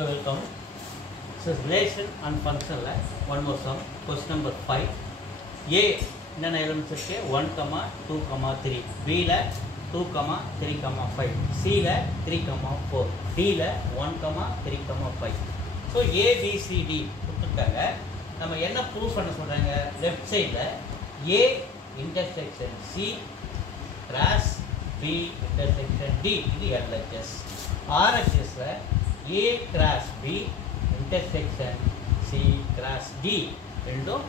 Welcome. So relation and function one more sum. Question number 5. A என்னென்ன elements இருக்கு 1, 2, 3. B ல 2, 3, 5. C ல 3, 4. D ல 1, 3, 5. ஸோ ABCD கொடுத்துட்டாங்க. நம்ம என்ன ப்ரூவ் பண்ண சொல்கிறாங்க? லெஃப்ட் சைடில் A intersection C cross B intersection D இது LHS. RHSல A cross B intersection C cross D ரெண்டும்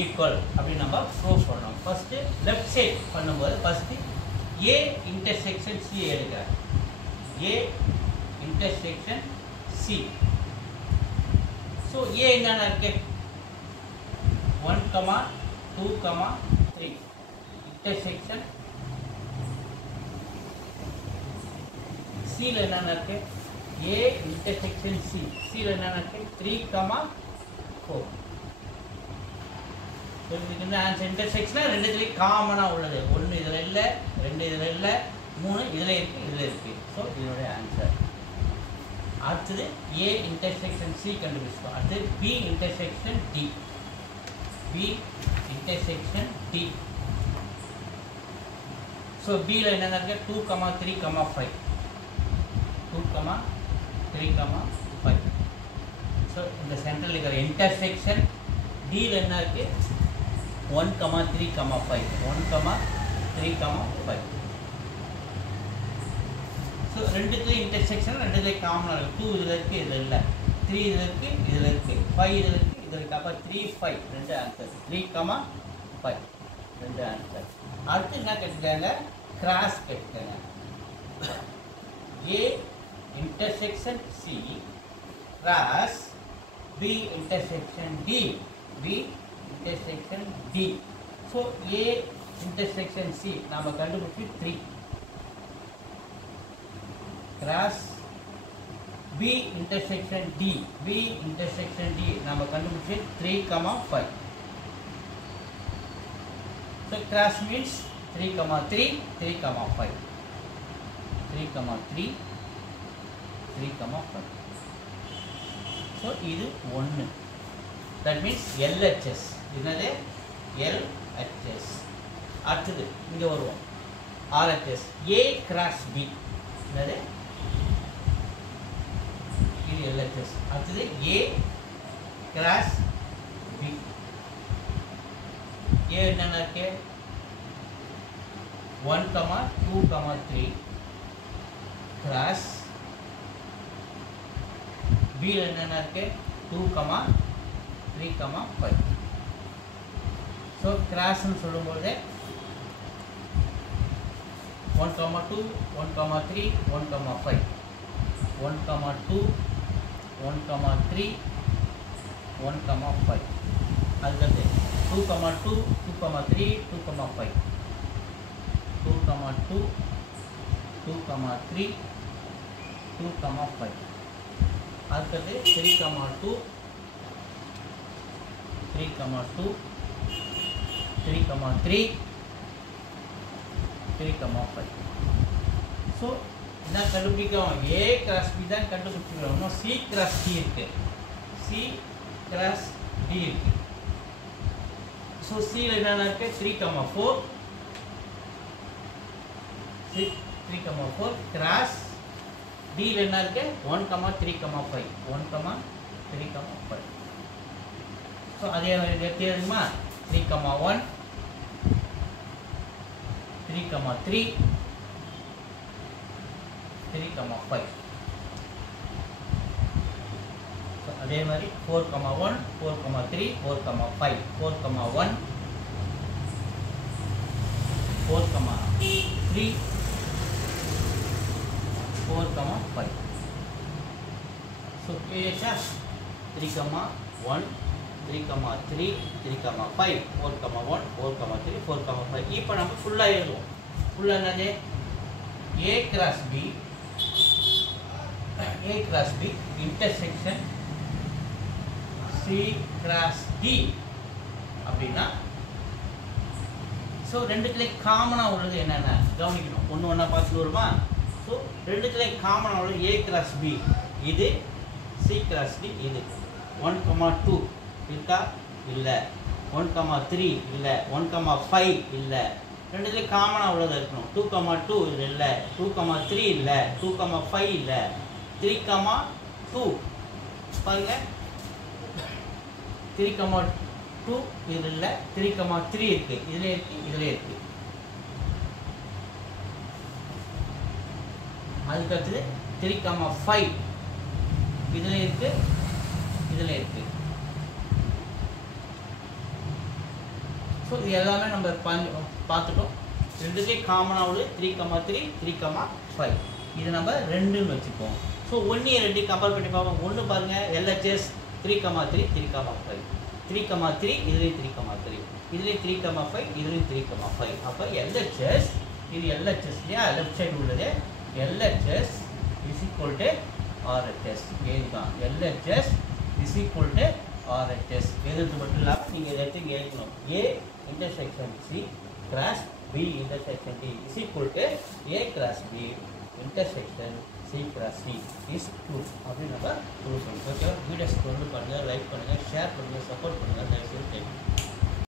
ஈக்குவல் அப்படின்னு நம்ம ப்ரூவ் பண்ணோம். ஃபஸ்ட்டு லெஃப்ட் சைட் பண்ணும்போது ஃபஸ்ட்டு A இன்டர்செக்ஷன் C எடுக்கிறேன். A intersection C. So A என்னென்ன இருக்கு? 1, 2, 3 இன்டர்செக்ஷன் C ல என்னென்ன இருக்கு? A intersection C. C ல என்னென்ன இருக்கு? 3, 4. இதுக்கு என்ன ஆன்சர்? இன்டர்செக்ஷனாக ரெண்டுத்துலேயும் காமனாக உள்ளது. ஒன்று இதில் இல்லை, 2 இதில் இல்லை, 3 இதில் இருக்குது, இதில் இருக்குது. ஸோ இதனுடைய ஆன்சர். அடுத்தது A இன்டர்செக்ஷன் C கண்டுபிடிச்சோம். அடுத்தது B intersection D. B intersection D. So Bயில் என்னென்ன இருக்கு? 2, 3, 5. 2, 3, 5. ஸோ இந்த சென்ட்ரல் இருக்கிற இன்டர்செக்ஷன் Dயில் என்ன இருக்கு? 1, 3, 5. 1, 3, 5. ஸோ ரெண்டுத்துலேயும் இன்டர்செக்ஷன் ரெண்டுத்துலேயும் காமனாக இருக்குது. 2 இதில் இருக்குது, இதில் இல்லை. 3 இதில் இருக்குது, இதில் இருக்குது. 5 இதில் இருக்குது, இதில் இருக்குது. அப்போ 3, 5 ரெண்டு ஆன்சர். 3, 5 ரெண்டு ஆன்சர். அடுத்து என்ன கேட்டுக்காங்க? கிராஸ் கேட்டுக்காங்க. A intersection C cross B intersection D. B intersection D. So A intersection C நாம் கண்டுபிடிச்சி 3 cross B intersection D. B intersection D நாம் கண்டுபிடிச்சி 3, 5. So cross means 3, 3, 3, 5. 3, 3, 3, 5. ஸோ இது 1. That means LHS. என்னது? LHS. அடுத்தது இங்கே வருவோம். RHS. A cross B. என்னது? இது LHS. அடுத்தது A கிராஸ் B. A என்னென்ன இருக்கு? 1, 2, 3 கிராஸ் B என்னென்ன இருக்கு? 2, 3, 5. ஸோ கிராஸ்ன்னு சொல்லும்போது 1, 2, 1, 3, 1, 5. 1, 2, 1, 3, 1, 5. அதுக்கடுத்து 2, 2, 2, 3, 2, 5. 2, 2, 2, 3, 2, 5. அடுத்தது 3, 2, 3, 2, 3, 3, 3, 5. ஸோ என்ன கண்டுபிடிக்கும்? A கிராஸ் B தான் கண்டுபிடிச்சிக்கிறோம். இன்னும் C கிராஸ் D இருக்கு. C கிராஸ் D இருக்கு. ஸோ Cயில் என்னென்ன இருக்கு? 3, 4. 3, 4 கிராஸ் Dயில் என்ன இருக்கு? 1, 3, 5. 1, 3, 5. ஸோ அதே மாதிரி எப்படி இருக்குமா? 3, 1, 3, 3, 3, 5. ஸோ அதே மாதிரி 4, 1, 4, 3, 4, 5. 4, 1, 4, 3, 4, 5. So KHS 3, 1, 3, 3, 3, 5. 4, 1, 4, 3, 4, 5. இப்போ நம்ம ஃபுல்லாக எழுதுவோம். ஃபுல்லாக என்னது? A cross B. A cross B intersection C cross D அப்படின்னா ஸோ ரெண்டுத்துலேயும் காமனாக உள்ளது என்னென்ன கவனிக்கணும். ஒன்று ஒன்றா பார்த்துட்டு வருமா? ஸோ ரெண்டுத்துலேயும் காமனாக உள்ளது A கிராஸ் B. இது C கிராஸ் D இது 1,2 இருக்கா இல்லை 1,3 இல்லை 1,5 இல்லை ரெண்டுலேயும் காமனாக அவ்வளோதான் இருக்கணும் 2,2 இது இல்லை 2,3 இல்லை 2,5 இல்லை 3,2 பாருங்க 3,2 இது இல்லை 3,3 இருக்கு இதுல இருக்கு இதுல இருக்கு அதுக்கடுத்து 3,5 இதுல இருக்கு இதுல இருக்கு ஸோ இது எல்லாமே நம்ம பார்த்துட்டோம் ரெண்டுலேயும் காமனாக உள்ள 3,3 3,5 இது நம்ம ரெண்டுன்னு வச்சுப்போம் ஸோ 1 2 கம்பேர் பண்ணி பார்ப்போம் ஒன்று பாருங்கள் LHS 3,3 3,5 3,3 இதுலேயும் 3,3 இதுலேயும் 3,5 இதுலேயும் 3,5 அப்போ LHS இது LHS இல்லையா லெஃப்ட் சைடு உள்ளது LHS is equal to RHS இதுதான் LHS is equal to RHS எதுக்கு மட்டும் இல்லாமல் நீங்கள் இதை எடுத்து இங்கே எழுதணும் A intersection C cross B intersection D is equal to A cross B intersection C cross D is 2 அப்படின்னு நம்ம ப்ரூவ் பண்ணுறோம் ஓகேவா வீடியோஸ்க்கு வந்து பண்ணுங்கள் லைக் பண்ணுங்கள் ஷேர் பண்ணுங்கள் சப்போர்ட்